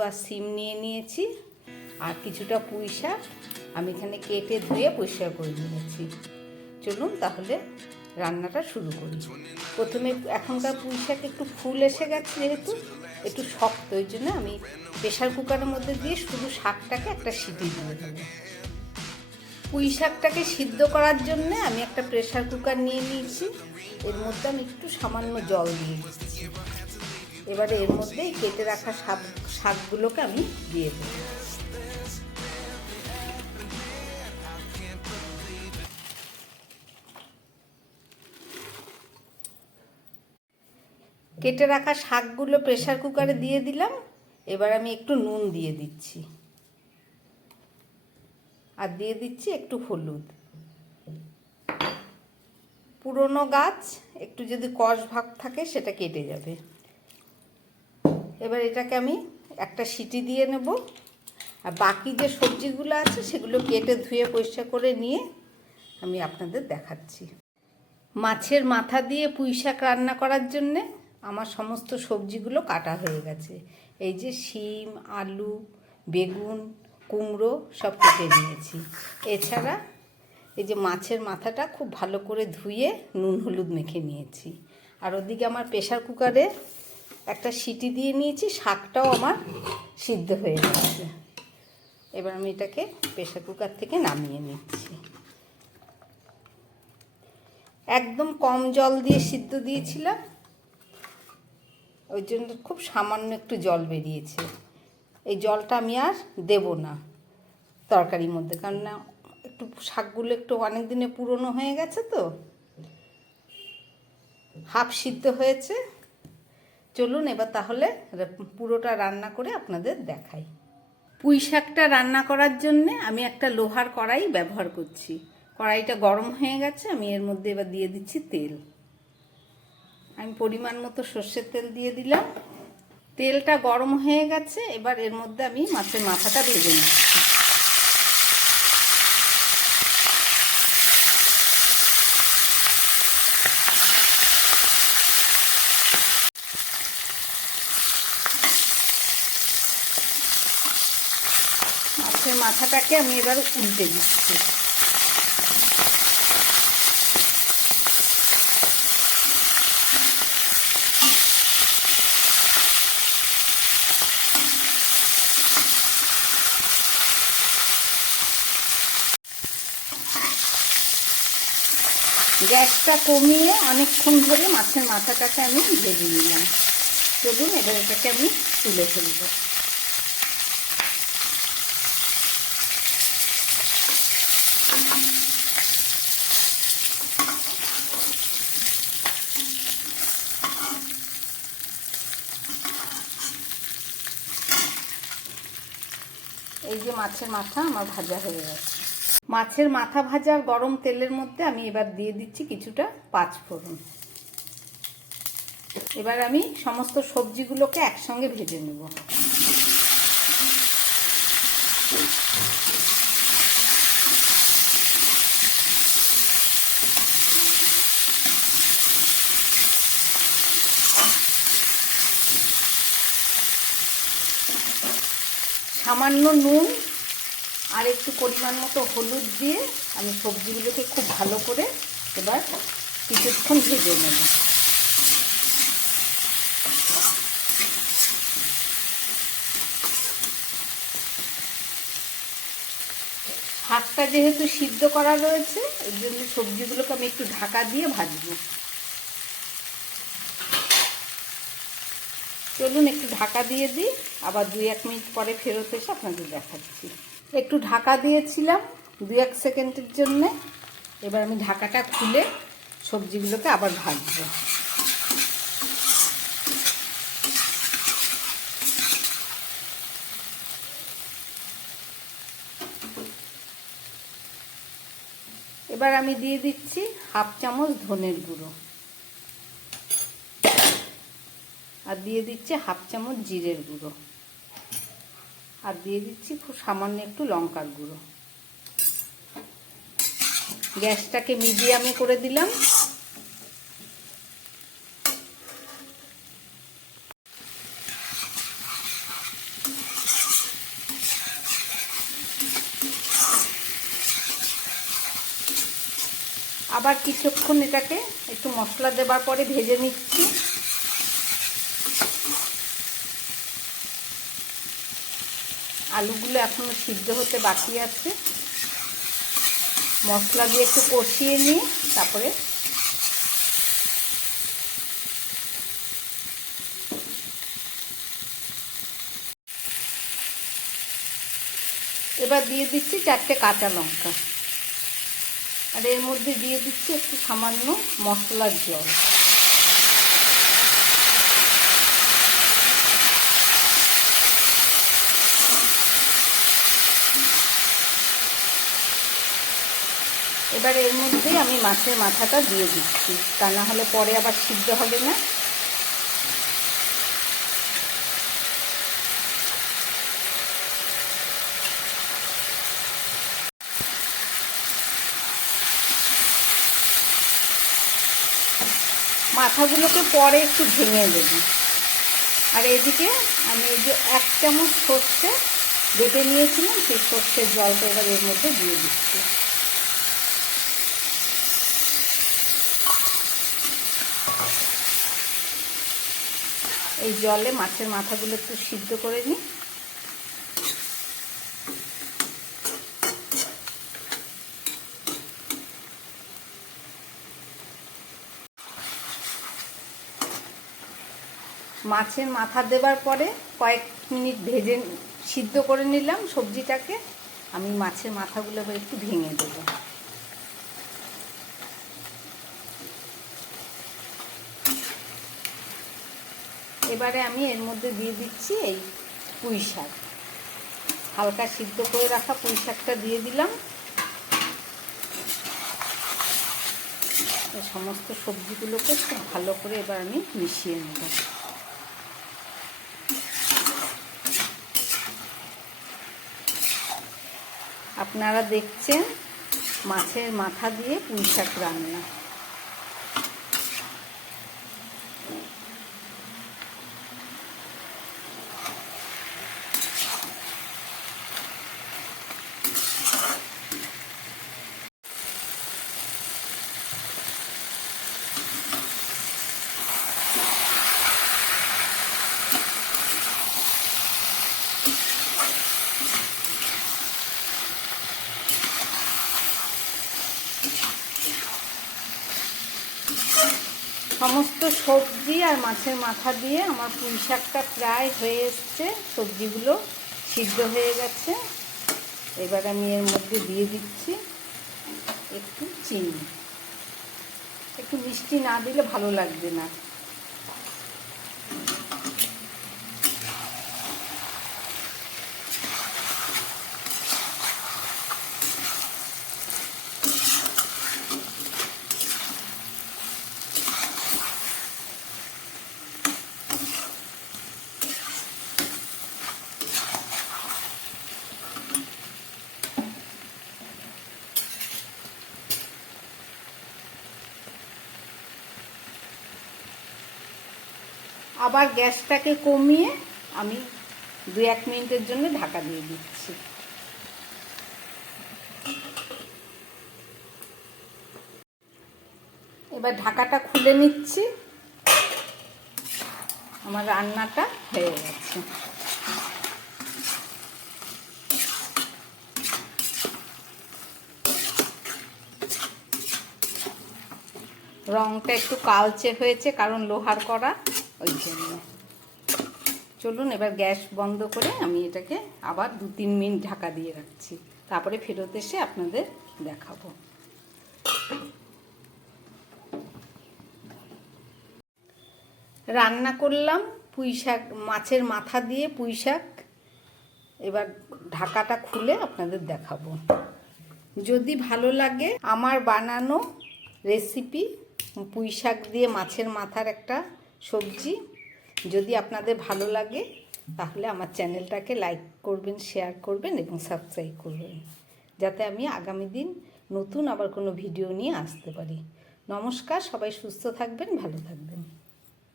কুমড়ো আর সিম নিয়ে নিয়েছি, আর কিছুটা পুঁই শাক আমি এখানে কেটে ধুয়ে পরিষ্কার করে নিয়েছি। চলুন তাহলে রান্নাটা শুরু করি। প্রথমে এখনকার পুঁই শাক একটু ফুল এসে গেছে, যেহেতু একটু শক্ত, ওই জন্য আমি প্রেশার কুকারের মধ্যে দিয়ে শুধু শাকটাকে একটা সিটি দিয়ে দেবো। পুঁই শাকটাকে সিদ্ধ করার জন্য আমি একটা প্রেশার কুকার নিয়ে নিয়েছি। এর মধ্যে আমি একটু সামান্য জল দিয়ে দিচ্ছি। এবারে এর মধ্যে কেটে রাখা শাকগুলোকে আমি দিয়ে দেবো। কেটে রাখা শাকগুলো প্রেশার কুকারে দিয়ে দিলাম। এবার আমি একটু নুন দিয়ে দিচ্ছি, আর দিয়ে দিচ্ছি একটু হলুদ। পুরনো গাছ, একটু যদি কষ ভাগ থাকে সেটা কেটে যাবে। এবার এটাকে আমি একটা সিটি দিয়ে নেব, আর বাকি যে সবজিগুলো আছে সেগুলো কেটে ধুয়ে পরিষ্কার করে নিয়ে আমি আপনাদের দেখাচ্ছি। মাছের মাথা দিয়ে পুঁই শাক রান্না করার জন্যে আমার সমস্ত সবজিগুলো কাটা হয়ে গেছে। এই যে শিম, আলু, বেগুন, কুমড়ো সব কেটে নিয়েছি। এছাড়া এই যে মাছের মাথাটা খুব ভালো করে ধুয়ে নুন হলুদ মেখে নিয়েছি। আর ওদিকে আমার প্রেশার কুকারে একটা সিটি দিয়ে নিয়েছি, শাকটাও আমার সিদ্ধ হয়ে গেছে। এবার আমি এটাকে প্রেশার কুকার থেকে নামিয়ে নিচ্ছি। একদম কম জল দিয়ে সিদ্ধ দিয়েছিলাম, ওই জন্য খুব সামান্য একটু জল বেরিয়েছে। এই জলটা আমি আর দেব না তরকারির মধ্যে, কারণ না একটু শাকগুলো একটু অনেক দিনে পুরনো হয়ে গেছে, তো হাফ সিদ্ধ হয়েছে। চলুন এবার তাহলে পুরোটা রান্না করে আপনাদের দেখাই। পুঁই শাকটা রান্না করার জন্যে আমি একটা লোহার কড়াই ব্যবহার করছি। কড়াইটা গরম হয়ে গেছে, আমি এর মধ্যে এবার দিয়ে দিচ্ছি তেল। আমি পরিমাণ মতো সর্ষের তেল দিয়ে দিলাম। তেলটা গরম হয়ে গেছে, এবার এর মধ্যে আমি মাছের মাথাটা ভেজে নিচ্ছি। মাছের মাথাটাকে আমি এবার উল্টে দিচ্ছি। গ্যাসটা কমিয়ে অনেকক্ষণ ধরে মাছের মাথাটাকে আমি ভেজে নিলাম। চলুন এবার এটাকে আমি তুলে ফেলব। এই যে মাছের মাথা আমার ভাজা হয়ে গেছে। মাছের মাথা ভাজার গরম তেলের মধ্যে আমি এবার দিয়ে দিচ্ছি কিছুটা পাঁচফোড়ন। এবার আমি সমস্ত সবজিগুলোকে একসঙ্গে ভেজে নেব। সামান্য নুন আর একটু পরিমাণ মতো হলুদ দিয়ে আমি সবজিগুলোকে খুব ভালো করে এবার কিছুক্ষণ ভেজে নেব। শাকটা যেহেতু সিদ্ধ করা রয়েছে, এর জন্য সবজিগুলোকে আমি একটু ঢাকা দিয়ে ভাজবো। চলুন একটু ঢাকা দিয়ে দিই, আবার 2-1 মিনিট পরে ফেরত এসে আপনাদের দেখাচ্ছি। একটু ঢাকা দিয়েছিলাম 2-1 সেকেন্ডের জন্যে। এবার আমি ঢাকাটা খুলে সবজিগুলোকে আবার ভাজবো। এবার আমি দিয়ে দিচ্ছি 1/2 চামচ ধনের গুঁড়ো, আর দিয়ে দিচ্ছি 1/2 চামচ জিরের গুঁড়ো, আর দিয়ে দিচ্ছি খুব সামান্য একটু লঙ্কার গুঁড়ো। গ্যাসটাকে মিডিয়ামে করে দিলাম। আবার কিছুক্ষণ এটাকে একটু মশলা দেবার পরে ভেজে নিচ্ছি। আলুগুলো এখনো সিদ্ধ হতে বাকি আছে। মশলা দিয়ে একটু কষিয়ে নিয়ে তারপরে এবার দিয়ে দিচ্ছি 4টে কাঁচা লঙ্কা, আর এর মধ্যে দিয়ে দিচ্ছি একটু সামান্য মশলার জল। এবার এর মধ্যেই আমি মাছের মাথাটা দিয়ে দিচ্ছি, তা না হলে পরে আবার সিদ্ধ হবে না। মাথাগুলোকে পরে একটু ভেঙে দেব। আর এদিকে আমি এই যে 1 চামচ সর্ষে বেটে নিয়েছিলাম, সেই সর্ষের জলটা এবার এর মধ্যে দিয়ে দিচ্ছি। এই জলে মাছের মাথাগুলো একটু সিদ্ধ করে নিই। মাছের মাথা দেবার পরে কয়েক মিনিট ভেজে সিদ্ধ করে নিলাম সবজিটাকে। আমি মাছের মাথাগুলো এবার একটু ভেঙে দেব। এবারে আমি এর মধ্যে দিয়ে দিচ্ছি এই পুঁই শাক, হালকা সিদ্ধ করে রাখা পুঁই শাকটা দিয়ে দিলাম। সমস্ত সবজিগুলোকে খুব ভালো করে এবার আমি মিশিয়ে নেব। আপনারা দেখছেন মাছের মাথা দিয়ে পুঁই শাক রান্না। সমস্ত সবজি আর মাছের মাথা দিয়ে আমার পুঁই শাকটা প্রায় হয়ে এসছে, সবজিগুলো সিদ্ধ হয়ে গেছে। এবার আমি এর মধ্যে দিয়ে দিচ্ছি একটু চিনি। একটু মিষ্টি না দিলে ভালো লাগবে না। আবার গ্যাসটাকে কমিয়ে আমি 2-1 মিনিটের জন্য ঢাকা দিয়ে দিচ্ছি। এবার ঢাকাটা খুলে নিচ্ছি। আমার রান্নাটা হয়ে গেছে। রংটা একটু কালচে হয়েছে, কারণ লোহার করা, ওই জন্য। চলুন এবার গ্যাস বন্ধ করে আমি এটাকে আবার 2-3 মিনিট ঢাকা দিয়ে রাখছি, তারপরে ফেরত এসে আপনাদের দেখাবো। রান্না করলাম পুঁই শাক, মাছের মাথা দিয়ে পুঁই শাক। এবার ঢাকাটা খুলে আপনাদের দেখাবো। যদি ভালো লাগে আমার বানানো রেসিপি পুঁই শাক দিয়ে মাছের মাথার একটা সবজি, যদি আপনাদের ভালো লাগে তাহলে আমার চ্যানেলটাকে লাইক করবেন, শেয়ার করবেন এবং সাবস্ক্রাইব করবেন, যাতে আমি আগামী দিন নতুন আবার কোনো ভিডিও নিয়ে আসতে পারি। নমস্কার, সবাই সুস্থ থাকবেন, ভালো থাকবেন।